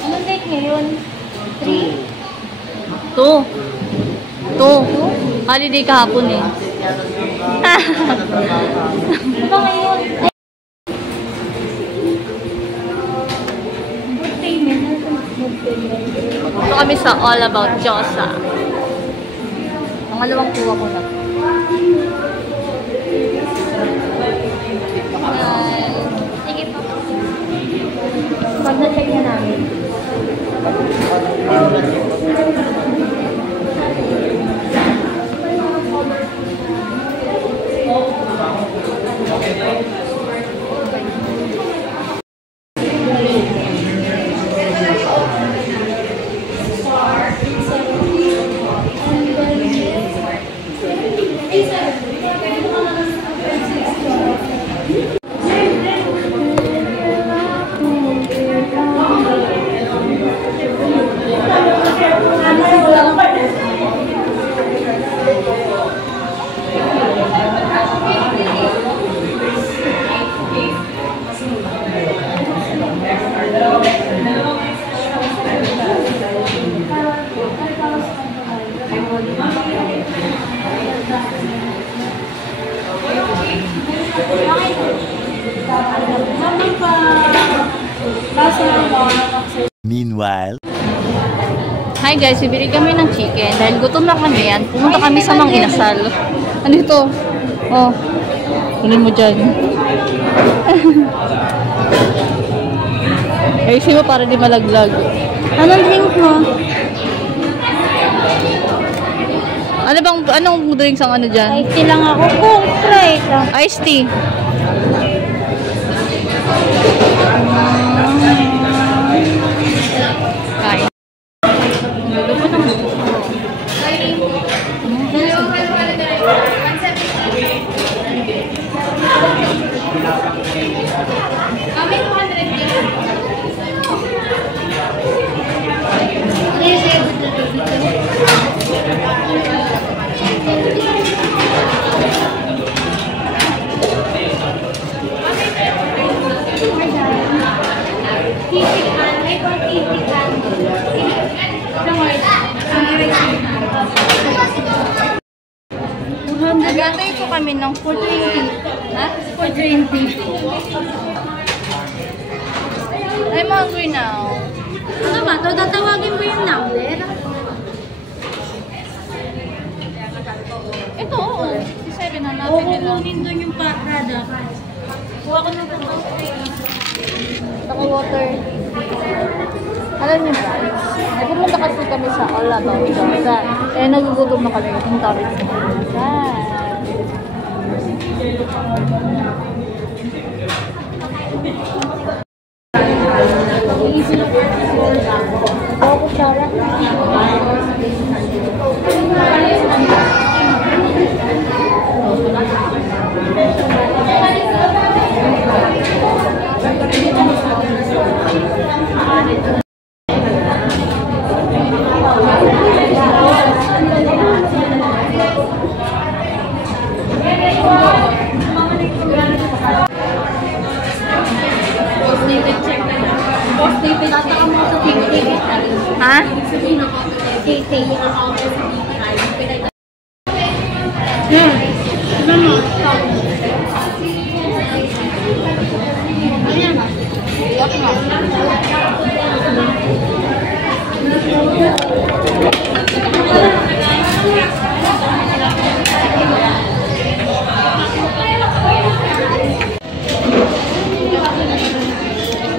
Anong date ngayon? 3? 2. Holiday kahapon eh. Ano ba ngayon? Ito kami sa All About Josa. Pangalawang kuha ko na. Sige po. Pag na-check na namin. Meanwhile, Hi guys, bibili kami ng chicken. Dahil gutom na kami yan, pumunta kami sa Mang Inasal. Ano ito? Oh, kunin mo dyan. Ayusin mo para di malaglag. Anong drink mo? Anong drinks ang ano dyan? Iced tea lang ako. Kung Sprite lang. Iced tea. Kain. Gulo mo naman. Nagantay po kami ng 420. Ha? 420. I'm hungry now. Ano ba? Tatawagin mo yung number? Ito, oo. 67 na Oo, natin nila. kukunin doon yung product. Kuha ko ng Saka water. Alam niyo guys, pumunta kasi kami sa All About Josa. Eh, nagugutom na kami. Pumunta kami sa Josa. Ha?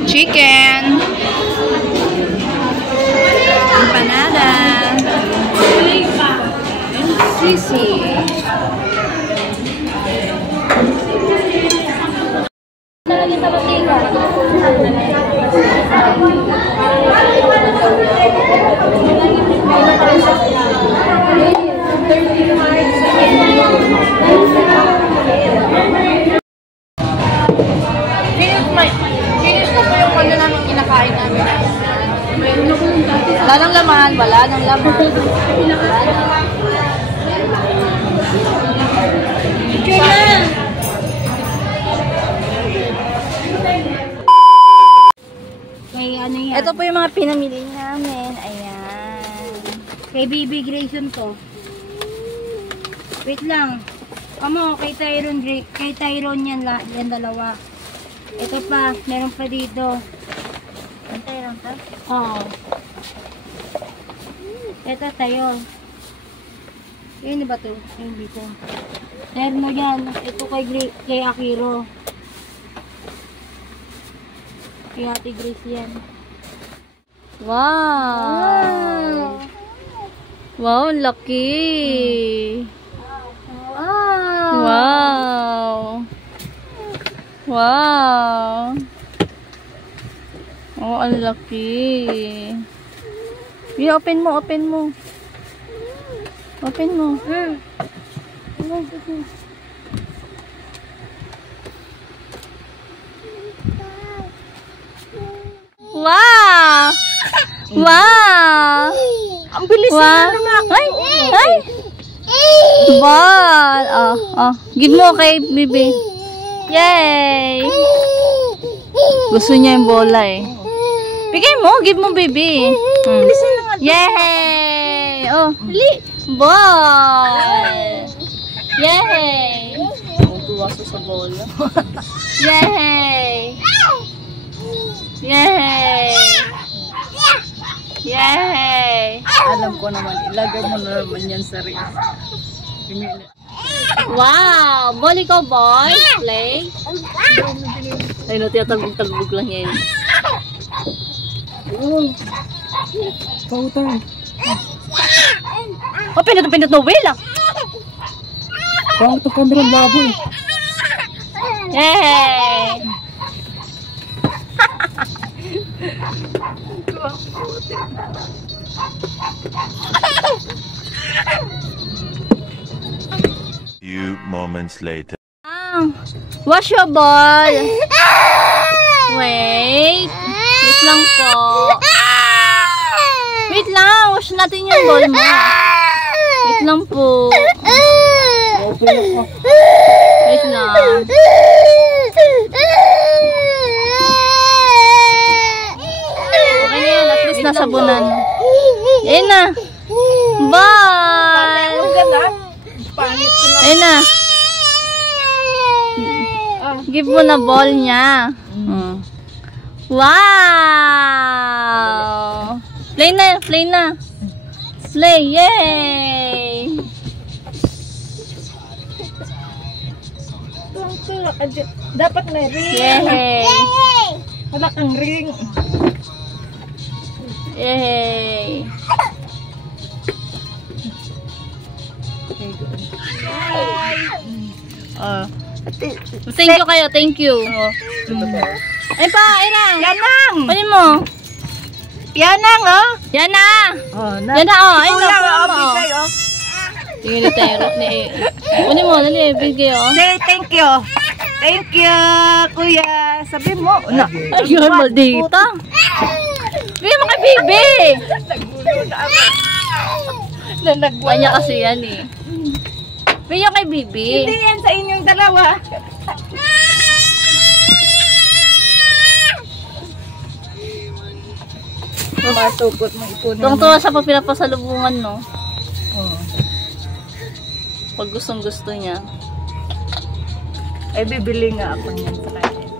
Chicken. Empanada. Sisi. Nalagyan sa batika. Finish ko po yung ano namin kinakain namin. Wala nang laman, wala nang laman. Kay ano yan? Ito po yung mga pinamili namin. Ayan. Kay Baby Grayson to. Wait lang. Amo, kay Tyrone yan, yan dalawa. Ito pa, meron pa dito. Ang Tyrone to? Oo. Ito tayo. Yun ba to? Yung dito. Meron mo yan. Ito kay Akiro. Kay Ate Grace yan. Wow! Wow, laki! Wow! Wow! Wow! Oh, ang laki! Open mo, open mo. Open mo. Wow! Wow! Ang bilis Wow! Ay! Ay! Ball! Oh. Give mo kay Bibi. Yay! Gusto niya yung bola eh. Bigay mo, give mo Bibi. Yay! Oh, ball! Yay! Tuwa sa bola. Yay! Yay! Yay! Alam ko naman, ilagay mo na naman yan sa rin. Wow! Ball ikaw, boy! Play! Ay, no, tiyatagbog-tagbog lang yan. Pautan. Oh, pinot na wheel ah! Parang ito kamerang baboy. Yay! Few moments later. Wash your ball. Wait. Wait lang po. Wait lang. Wash natin yung ball mo. Wait lang po. Wait lang. Okay na yan. At least nasabunan. Ayan na. Ball. Ayan na. Give mo na ball niya. Wow! Play na, play na. Play, yay! Dapat may ring. Yay! Wala kang ring. Yay! Thank you kayo, thank you. Ay pa, Ira. Yan lang. Kunin mo. Yan lang, oh. Yan na. Oh, Yan na, oh. Ayun na, lang, kunin oh, mo. bigay, oh. Tingin ni Tero. Kunin mo, dali, bigay, oh. Say thank you. Thank you, kuya. Sabi mo. Na. Ayun, maldita. Bigay mo kay Bibi. Nalagwan. Kanya kasi yan, eh. Bigay mo kay Bibi. Hindi yan sa inyong dalawa. Matukot mo ipunin. Tuwang-tuwa siya pag pinapasalubungan, no? Oh. Pag gustong-gusto niya. Ay, bibili nga ako niyan sa kanya.